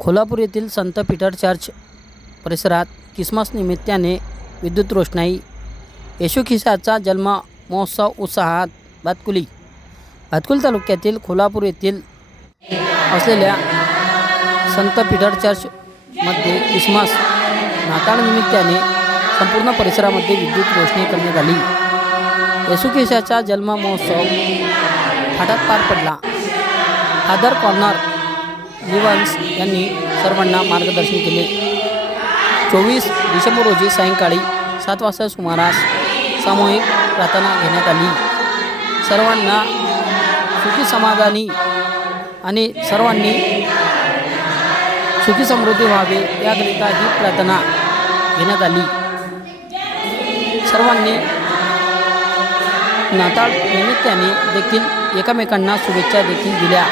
कोल्हापूर येथील संत Peter church परिसरात Christmas निमित्ताने विद्युत रोषणाई, येशू ख्रिस्ताचा जन्म महोत्सव उत्साहात. भातकुली तालुक्यातील कोल्हापूर येथील असलेल्या संत पीटर चर्चमध्ये ख्रिसमस नाताळ निमित्ताने संपूर्ण परिसरामध्ये विद्युत रोषणाई करण्यात आली. येशू ख्रिस्ताचा जन्म महोत्सव थाटात पार पडला. फादर कॉर्नर लिव्हन्स यांनी सर्वांना मार्गदर्शन केले. 24 डिसेंबर रोजी सायंकाळी 7 वाजता सुमारास सामूहिक प्रार्थना घेण्यात आली. सर्वांना सुखी समाधानी आणि सर्वांनी सुखी समृद्धी व्हावे याकरिता ही प्रार्थना घेण्यात आली. सर्वांनी नाताळ निमित्ताने देखील एकमेकांना शुभेच्छा देखील दिल्या.